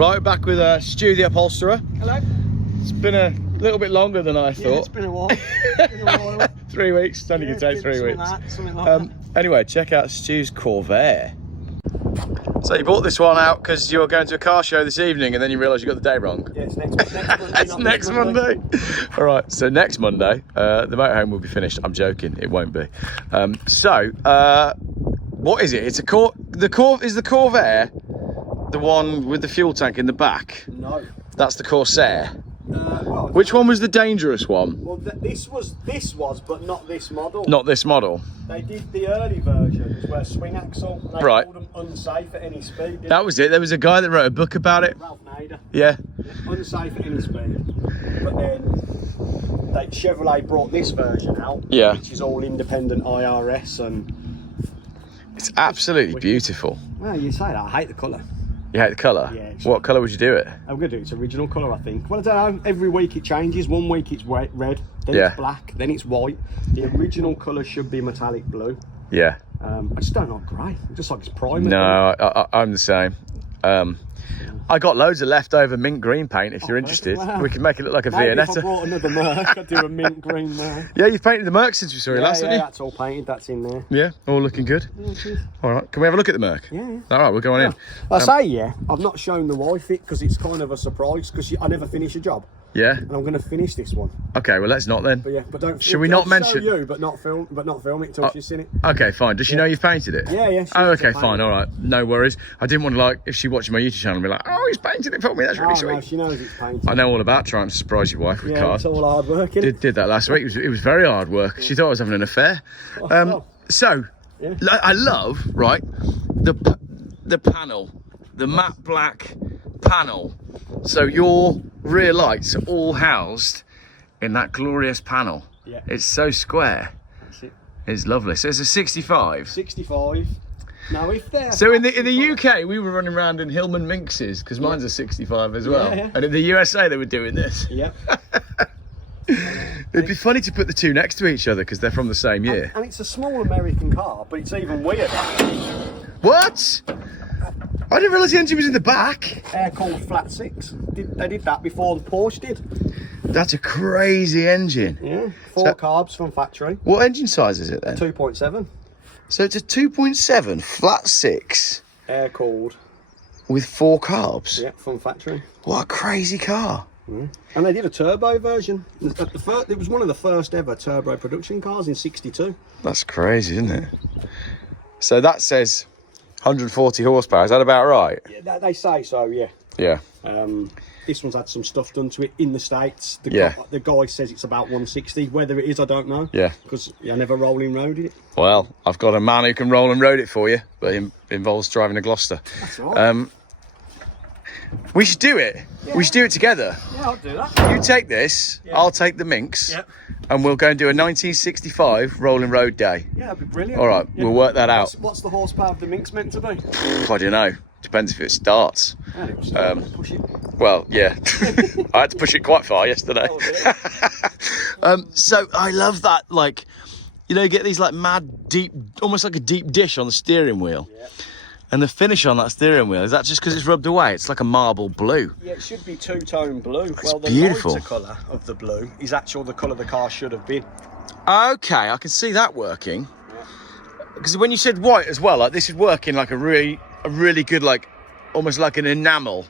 Right, back with Stu the upholsterer. Hello. It's been a little bit longer than I thought. Yeah, it's been a while. It's been a while. 3 weeks, it's only Yeah, going to take 3 weeks. Something like that. Anyway, check out Stu's Corvair. So you bought this one out because you're going to a car show this evening and then you realise you got the day wrong. Yeah, it's next Monday. It's next Monday. All right, so next Monday, the motorhome will be finished. I'm joking, it won't be. What is it? It's a is the Corvair the one with the fuel tank in the back? No. That's the Corsair. Well, Which one was the dangerous one? Well, this was, but not this model. Not this model. They did the early versions where swing axle. And they Right. called them unsafe at any speed. That was it. There was a guy that wrote a book about it. Ralph Nader. Yeah. Unsafe at any speed. But then Chevrolet brought this version out. Yeah. Which is all independent IRS and. It's absolutely beautiful. Well, you say that. I hate the colour. You hate the colour? Yeah. What colour would you do it? I'm going to do its original colour, I think. Well, I don't know. Every week it changes. One week it's red, then Yeah. it's black, then it's white. The original colour should be metallic blue. Yeah. I just don't like grey. I just like it's primer. No, I'm the same. I got loads of leftover mint green paint if you're interested. wow. We can make it look like a Maybe if I Viennetta. brought another Merc, I'd do a mint green Merc. Yeah, you've painted the Merc since we saw you last, Yeah, haven't you? that's all painted. That's in there. Yeah, all looking good. Yeah, cheers. All right, can we have a look at the Merc? Yeah. All right, we're going in. I say yeah. I've not shown the wife it because it's kind of a surprise because I never finish a job, Yeah. and I'm going to finish this one. Okay, well let's not then. But yeah, but don't. Should we not I'll mention- show you, but not film it until she's seen it. Okay, fine. Does she know you've painted it? Yeah, yeah. she Oh, knows I okay, fine. painted it. All right, no worries. I didn't want to if she watching my YouTube channel, be like, oh, he's painted it for me. That's really Oh, sweet. no, she knows it's painted. I know all about trying to surprise your wife with Yeah, cars. it's all hard work, innit? Did that last week. It was very hard work. She thought I was having an affair. So, Yeah. I love, right, the panel, the matte black panel. So your rear lights are all housed in that glorious panel. Yeah. It's so square. That's it. It's lovely. So it's a 65. 65. Now, if they're... So in the UK, we were running around in Hillman Minxes because mine's a 65 as well. Yeah. And in the USA, they were doing this. Yeah. It'd be funny to put the two next to each other because they're from the same year. And it's a small American car, but it's even weirder. What? I didn't realise the engine was in the back. Air-cooled flat six. They did that before the Porsche did. That's a crazy engine. Yeah. Four carbs from factory. What engine size is it then? 2.7. So it's a 2.7 flat six Air-cooled. with 4 carbs. Yeah, from factory. What a crazy car. And they did a turbo version. It was one of the first ever turbo production cars in '62. That's crazy, isn't it? So that says 140 horsepower. Is that about right? Yeah, they say so, yeah. Yeah. This one's had some stuff done to it in the States. The guy says it's about 160. Whether it is, I don't know. Yeah. Because I never rolling roaded it. Well, I've got a man who can roll and road it for you, but it involves driving a Gloucester. That's all right. We should do it. Yeah. We should do it together. Yeah, I'll do that. You take this, Yeah. I'll take the Minx, Yeah. and we'll go and do a 1965 rolling road day. Yeah, that'd be brilliant. All right, Yeah. we'll work that out. What's the horsepower of the Minx meant to be? I don't know. Depends if it starts. Yeah, it was push it. Well, yeah. I had to push it quite far yesterday. So I love that, like, you get these like mad deep, almost like a deep dish on the steering wheel. Yeah. And the finish on that steering wheel, is that just because it's rubbed away? It's like a marble blue. Yeah, it should be two-tone blue. The beautiful. lighter colour of the blue is actually the colour the car should have been. Okay, I can see that working. Because when you said white as well, like this is working like a really good, like almost like an enamel,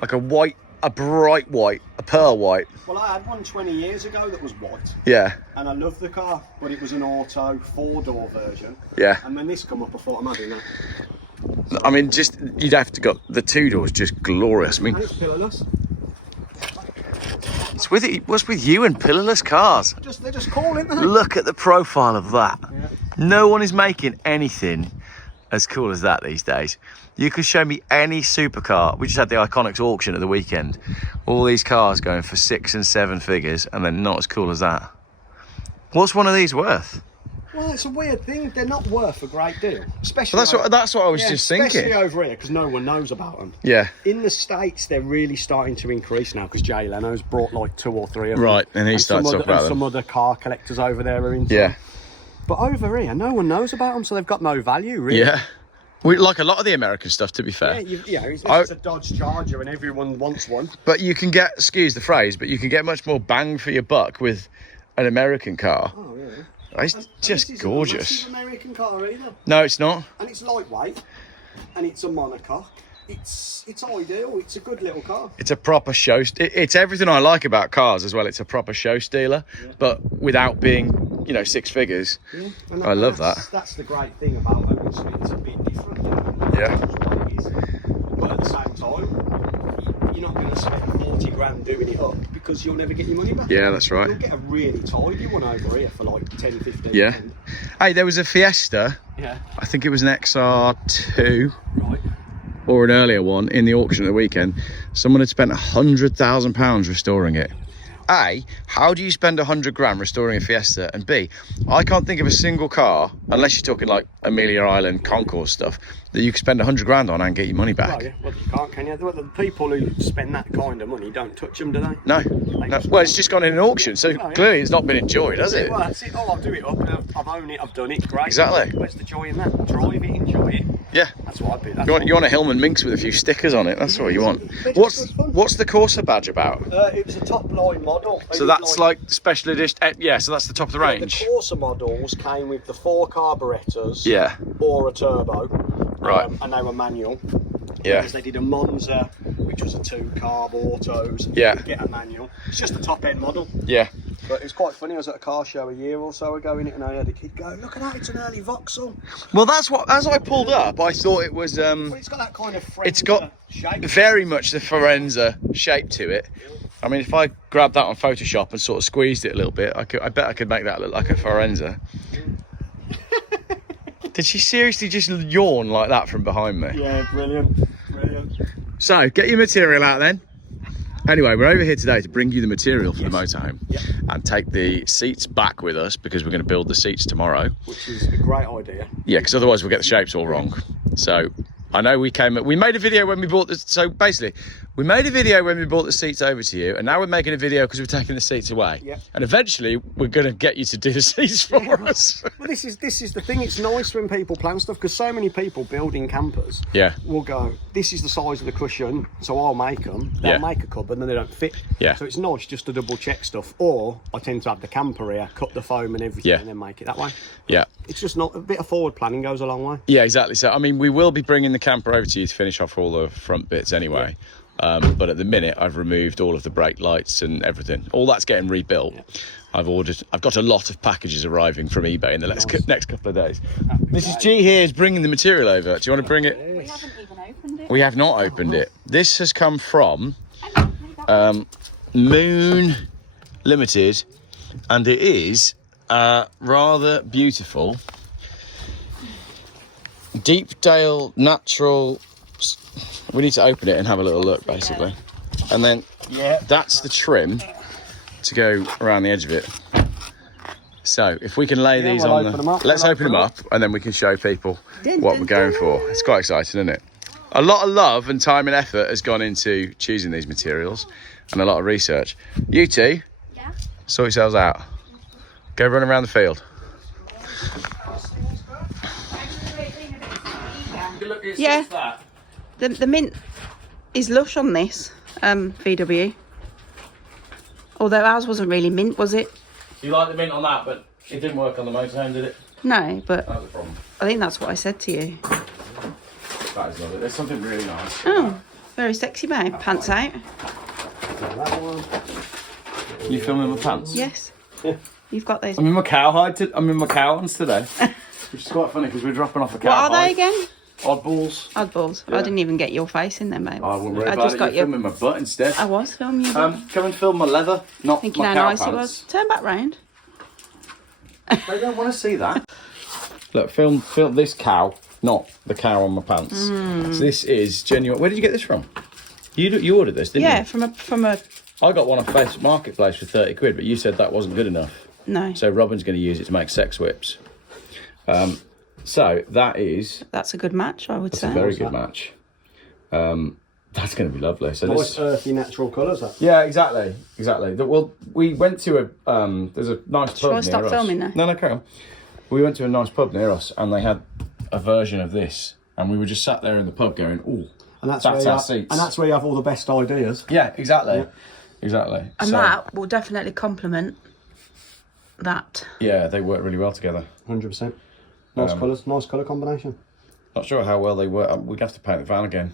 like a bright white, a pearl white. Well, I had one 20 years ago that was white. Yeah. And I loved the car, but it was an auto 4-door version. Yeah. And when this come up, I thought, I'm having that. I mean, you'd have to got the 2 doors, just glorious. I mean, And it's pillarless. what's with you and pillarless cars? They're just cool, isn't they? Look at the profile of that. Yeah. No one is making anything as cool as that these days. You could show me any supercar. We just had the Iconics auction at the weekend. All these cars going for 6 and 7 figures, and they're not as cool as that. What's one of these worth? Well, it's a weird thing. They're not worth a great deal. Especially That's what I was just thinking. Especially over here, because no one knows about them. Yeah. In the States, they're really starting to increase now, because Jay Leno's brought like 2 or 3 of them. Right, and he started talking about them. Some other car collectors over there are into Yeah. them. But over here, no one knows about them, so they've got no value, really. Yeah. We like a lot of the American stuff, to be fair. Yeah, it's a Dodge Charger and everyone wants one. But you can get, excuse the phrase, but you can get much more bang for your buck with an American car. Oh, really? It's just gorgeous. It's not a American car either. No, it's not. And it's lightweight, and it's a monocoque. It's ideal. It's a good little car. It's a proper show. It's everything I like about cars as well. It's a proper show stealer, but without being, you know, six figures. Yeah. I love that. That's the great thing about it. It's a bit different. Yeah. That's what it is. But at the same time, you're not going to spend 40 grand doing it up because you'll never get your money back. Yeah, that's right. You'll get a really tidy one over here for like 10, 15. Yeah. Hey, there was a Fiesta. Yeah. I think it was an XR2. Right. Or an earlier one in the auction at the weekend. Someone had spent £100,000 restoring it. A, how do you spend 100 grand restoring a Fiesta? And B, I can't think of a single car, unless you're talking like Amelia Island concourse stuff, that you can spend 100 grand on and get your money back. Well, yeah. Well, you can't, can you? Well, the people who spend that kind of money don't touch them, do they? No. Well, it's just gone in an auction, so clearly it's not been enjoyed, has it? Well, that's it. Oh, I'll do it up. I've owned it. I've done it. Great. Exactly. Where's the joy in that? Drive it, enjoy it. Yeah. That's what I'd be. You want a Hillman Minx with a few stickers on it. That's what you want. What's the Corsair badge about? It was a top line model. So that's like special edition. Yeah. So that's the top of the range. The Corsair models came with the 4 carburettors. Yeah. Or a turbo. Right. And they were manual. Yeah. Because they did a Monza, which was a 2-carb autos. And Yeah. you could get a manual. It's just a top end model. Yeah. But it was quite funny. I was at a car show a year or so ago in it, and I had a kid go, "Look at that! It's an early Vauxhall." Well, that's what. As I pulled up, I thought it was. Well, it's got that kind of French It's got shape. very much the Forenza shape to it. I mean, if I grabbed that on Photoshop and sort of squeezed it a little bit, I bet I could make that look like a Forenza. Did she seriously just yawn like that from behind me? Yeah, brilliant, brilliant. So, get your material out then. Anyway, we're over here today to bring you the material for the motorhome and take the seats back with us because we're going to build the seats tomorrow. Which is a great idea. Yeah, because otherwise we'll get the shapes all wrong. So I know we made a video when we bought this. So basically, we made a video when we brought the seats over to you, and now we're making a video because we're taking the seats away. Yeah. And eventually, we're going to get you to do the seats for us. Well, this is the thing. It's nice when people plan stuff because so many people building campers. Yeah. Will go, this is the size of the cushion, so I'll make them. They'll make a cupboard, and then they don't fit. Yeah. So it's nice just to double check stuff. Or I tend to have the camper here, cut the foam and everything, and then make it that way. Yeah. It's just not a bit of forward planning goes a long way. Yeah, exactly. So I mean, we will be bringing the camper over to you to finish off all the front bits anyway. Yeah. But at the minute, I've removed all of the brake lights and everything. All that's getting rebuilt. Yeah. I've got a lot of packages arriving from eBay in the next couple of days. Mrs. G here is bringing the material over. Do you want to bring it? We haven't even opened it. We have not opened it. This has come from Moon Limited, and it is rather beautiful. Deepdale natural. We need to open it and have a little look, basically. And then that's the trim to go around the edge of it. So if we can lay these on let's open them up and then we can show people what we're going for. It's quite exciting, isn't it? A lot of love and time and effort has gone into choosing these materials and a lot of research. You two, sort yourselves out. Go run around the field. Yeah. The mint is lush on this VW. Although ours wasn't really mint, was it? You like the mint on that, but it didn't work on the motorhome, did it? No, but That was the problem. I think that's what I said to you. That is lovely. There's something really nice. Oh, very sexy, babe. Pants out. You filming my pants? Yes. You've got those. I'm in my cowhide. I'm in my cowhands today, which is quite funny because we're dropping off a cowhide. What are they again? Oddballs. Oddballs. Yeah. I didn't even get your face in them, babe. I wouldn't worry about it. You're filming my butt instead. I was filming you. Come and film my leather, not Thinking my how cow nice pants. it was. Turn back round. They don't want to see that. Look, film this cow, not the cow on my pants. So this is genuine. Where did you get this from? You ordered this, didn't you? Yeah, from a. I got one off Facebook Marketplace for 30 quid, but you said that wasn't good enough. No. So Robin's going to use it to make sex whips. So that is... That's a good match, I would say. That's a very good match. That's going to be lovely. So nice earthy natural colours. That. Yeah, exactly. Well, we went to a... there's a nice pub near us. Shall I stop filming now? No, carry on. We went to a nice pub near us, and they had a version of this and we were just sat there in the pub going, "Oh, And that's our seats." And that's where you have all the best ideas. Yeah, exactly. Exactly. And that will definitely complement that. Yeah, they work really well together. 100%. Nice colours, nice colour combination. Not sure how well they work. We'd have to paint the van again.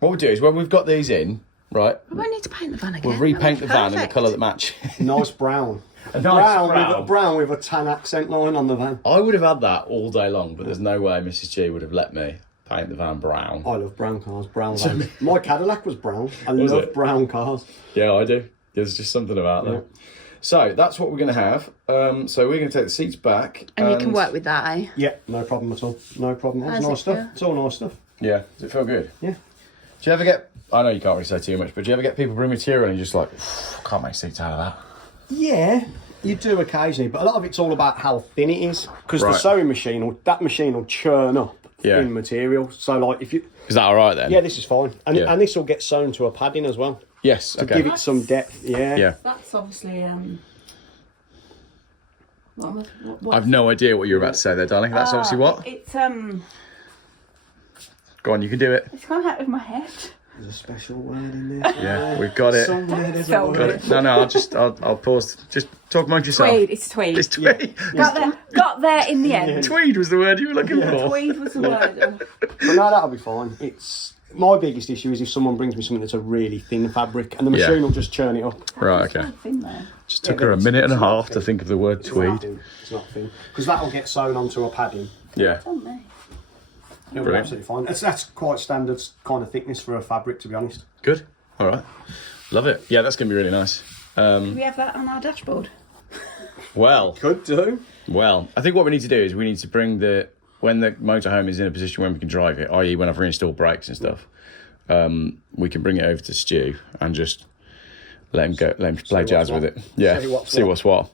What we'll do is when we've got these in, right? We won't need to paint the van again. We'll repaint the van in the Perfect. colour that match. Nice brown. A nice brown. Brown with a tan accent line on the van. I would have had that all day long, but there's no way Mrs. G would have let me paint the van brown. I love brown cars, brown vans. My Cadillac was brown. I Was love it? brown cars. Yeah, I do. There's just something about them. So that's what we're going to have. So we're going to take the seats back. And you can work with that, eh? Yeah, no problem at all. No problem. It's How's nice it stuff. feel? It's all nice stuff. Yeah, does it feel good? Yeah. Do you ever get, I know you can't really say too much, but do you ever get people bring material and you're just like, can't make seats out of that? Yeah, you do occasionally, but a lot of it's all about how thin it is. Because the Right. sewing machine, that machine will churn up Yeah. thin material. So like if you, Is that all right then? yeah, this is fine. And, Yeah. and this will get sewn to a padding as well. Yes, To okay. give it some depth, yeah. Yeah. That's obviously what I've no idea what you're about to say there, darling. That's obviously what? It's Go on, you can do it. it's gone out with my head. There's a special word in there. Yeah, we've got it. Somewhere there's a Felt word. Got it. No, I'll pause. Just talk amongst yourself. Tweed, it's tweed. It's tweed. Got there in the end. Tweed was the word you were looking for. Tweed was the word. But no, that'll be fine. It's my biggest issue is if someone brings me something that's a really thin fabric and the machine will just churn it up. Right, okay. Thin there. Just took her a minute and a half to think of the word It's not tweed. thin. It's not thin. Because that'll get sewn onto a padding. Yeah. Don't they? It'll be Brilliant. absolutely fine. That's quite standard kind of thickness for a fabric, to be honest. Good. All right. Love it. Yeah, that's going to be really nice. Do we have that on our dashboard? Well, Could do. I think what we need to do is we need to bring when the motorhome is in a position when we can drive it, i.e. when I've reinstalled brakes and stuff, we can bring it over to Stu and just let him play jazz with it. Yeah, see what's what.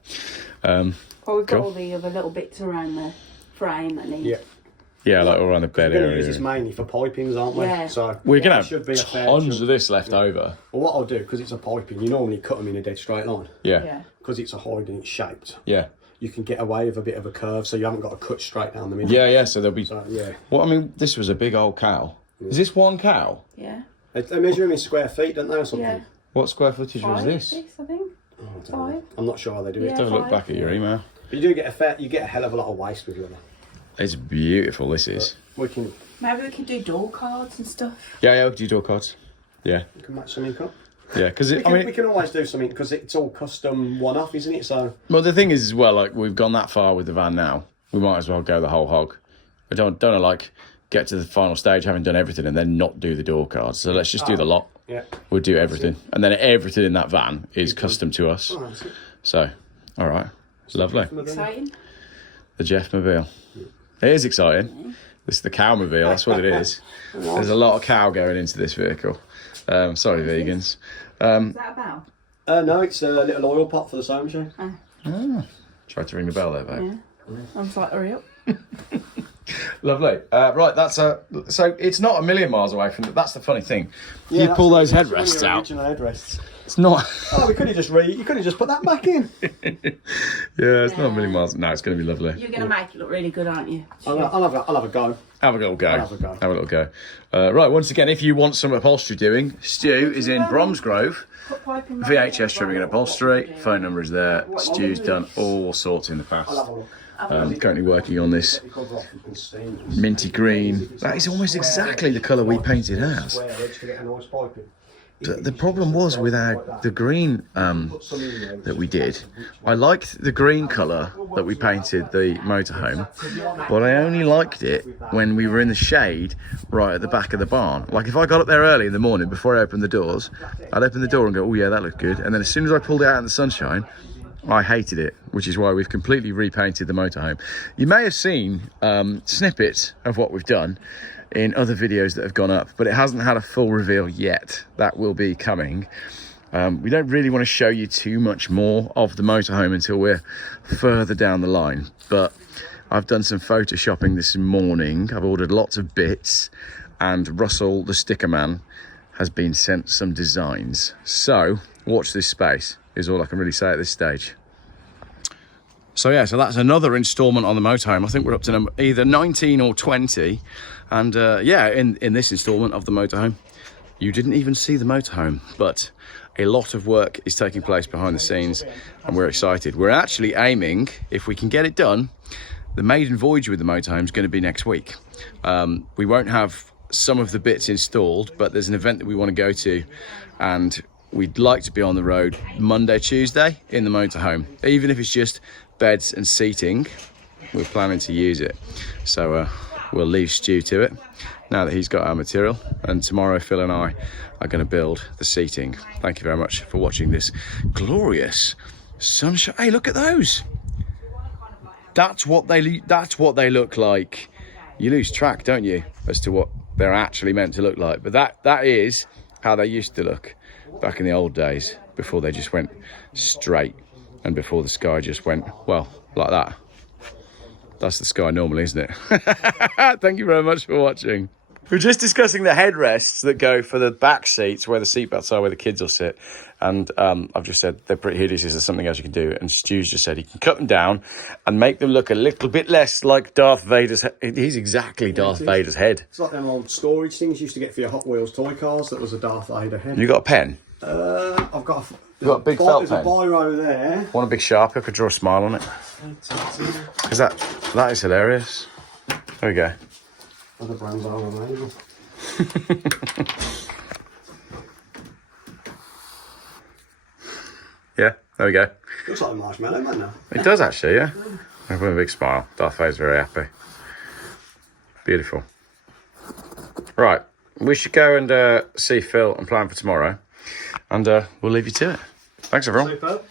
Well, we've got Cool. all the other little bits around the frame that need. Yeah. Yeah, like all around the bed We're going to use this area. mainly for pipings, aren't we? Yeah. So We're going there to should be a have fair tons chunk. of this left over. Well, what I'll do, because it's a piping, you normally cut them in a dead straight line. Yeah. Yeah. Because it's a hide and it's shaped. Yeah. You can get away with a bit of a curve, so you haven't got to cut straight down the middle. Yeah, so there'll be... So, yeah. Well, I mean, this was a big old cow. Is this one cow? Yeah. They measure them in square feet, don't they, or something? Yeah. What square footage was 5, this? 6, I think. Oh, I don't know. 5. I'm not sure how they do it. Yeah. Have a look 5. back at your email. But you do get a hell of a lot of waste with leather. It's beautiful, this is. We can Maybe we can do door cards and stuff. Yeah, we can do door cards. Yeah. match something up. Yeah, because We can always do something because it's all custom one-off, isn't it? So well, the thing is as well, like we've gone that far with the van now, we might as well go the whole hog. I don't want to like get to the final stage having done everything and then not do the door cards. So let's just do the lot. yeah. We'll do everything, and then everything in that van is custom to us. Oh, that's it. So, all right, lovely. Exciting. The Geoff mobile. It is exciting. This is the cow mobile. That's what it is. There's a lot of cow going into this vehicle. Sorry, vegans. Is that a bow? No, it's a little oil pot for the sewing machine. Tried to ring the bell there, babe. Yeah. I'm just like, hurry up. Lovely. Right, so it's not a million miles away from. That's the funny thing. Yeah, You pull those that's one of headrests your out. original headrests. It's not. Oh, you could have just put that back in. Yeah, it's not a million miles. No, it's going to be lovely. You're going to make it look really good, aren't you? I'll have a go. Have a little go. Have a go. Have a little go. Right, once again, if you want some upholstery doing, Stu is in Bromsgrove. VHS Trimming and Upholstery. Phone number is there. Stu's done all sorts in the past. I'll have a look. Currently working on this minty green. That is almost exactly the colour we painted as. The problem was with the green that we did. I liked the green colour that we painted the motorhome, but I only liked it when we were in the shade right at the back of the barn. Like if I got up there early in the morning before I opened the doors, I'd open the door and go, oh yeah, that looked good. And then as soon as I pulled it out in the sunshine, I hated it, which is why we've completely repainted the motorhome. You may have seen snippets of what we've done in other videos that have gone up, but it hasn't had a full reveal yet. That will be coming. We don't really want to show you too much more of the motorhome until we're further down the line, but I've done some photoshopping this morning. I've ordered lots of bits, and Russell, the sticker man, has been sent some designs. So watch this space is all I can really say at this stage. So yeah, so that's another instalment on the motorhome. I think we're up to either 19 or 20. And yeah, in this instalment of the motorhome, you didn't even see the motorhome, but a lot of work is taking place behind the scenes and we're excited. We're actually aiming, if we can get it done, the maiden voyage with the motorhome is going to be next week. We won't have some of the bits installed, but there's an event that we want to go to, and we'd like to be on the road Monday, Tuesday in the motorhome. Even if it's just beds and seating, we're planning to use it. So we'll leave Stu to it now that he's got our material, and tomorrow Phil and I are going to build the seating. Thank you very much for watching this glorious sunshine. Hey, look at those. That's what they look like. You lose track, don't you, as to what they're actually meant to look like. But that is how they used to look back in the old days, before they just went straight and before the sky just went, well, like that. That's the sky normally, isn't it? Thank you very much for watching. We're just discussing the headrests that go for the back seats where the seatbelts are, where the kids will sit. And I've just said they're pretty hideous. Is there something else you can do? And Stu's just said he can cut them down and make them look a little bit less like Darth Vader's head. He's exactly Darth Vader's head. It's like them old storage things you used to get for your Hot Wheels toy cars. That was a Darth Vader head. You got a pen? I've got a big felt There's pen? a biro there. Want a big Sharpie? I could draw a smile on it. Because that is hilarious. There we go. Other brands are available. Yeah, there we go. Looks like a marshmallow man now. It does actually, yeah. With a big smile. Darth Vader's very happy. Beautiful. Right, we should go and see Phil and plan for tomorrow. And we'll leave you to it. Thanks, everyone. Superb.